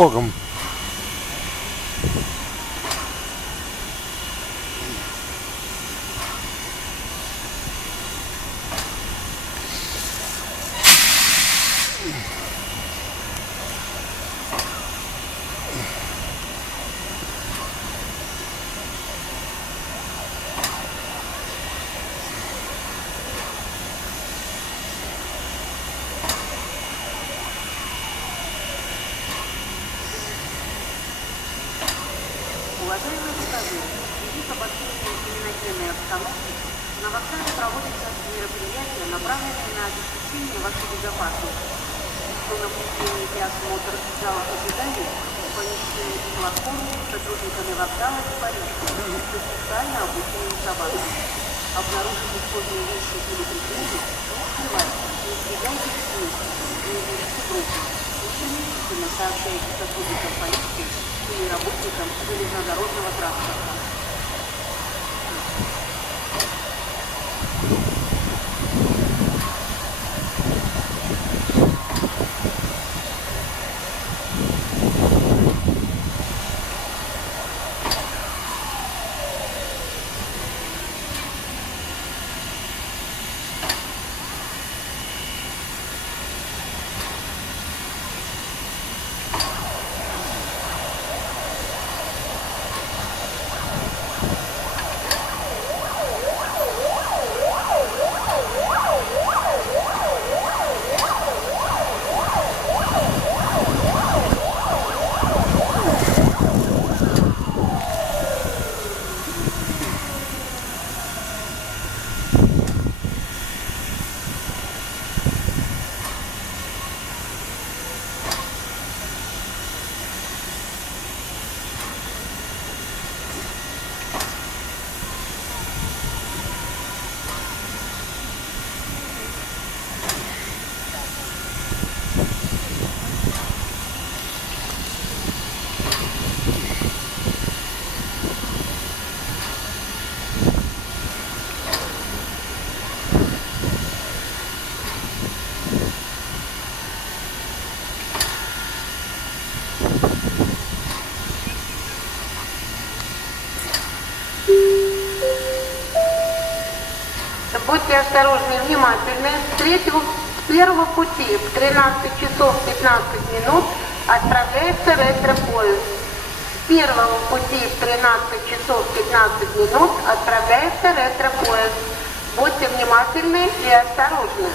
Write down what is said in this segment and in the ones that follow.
Богом. Уважаемые пассажиры, в связи с обострением криминогенной обстановки на вокзале проводятся мероприятия, направленные на обеспечение вашей безопасности. Что наблюдение и осмотр залов ожидания помещены в платформе сотрудниками вокзала и полиции, со специально обученными собаками. Обнаружив исходные вещи или предметы, не скрывайте, не избегайте вместе, не берите группы. Незамедлительно сообщайте сотрудникам полиции или работникам железнодорожного транспорта. Будьте осторожны и внимательны. С первого пути в 13 часов 15 минут отправляется ретро-поезд. С первого пути в 13 часов 15 минут отправляется ретро-поезд. Будьте внимательны и осторожны.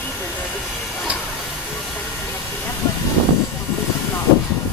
Even though the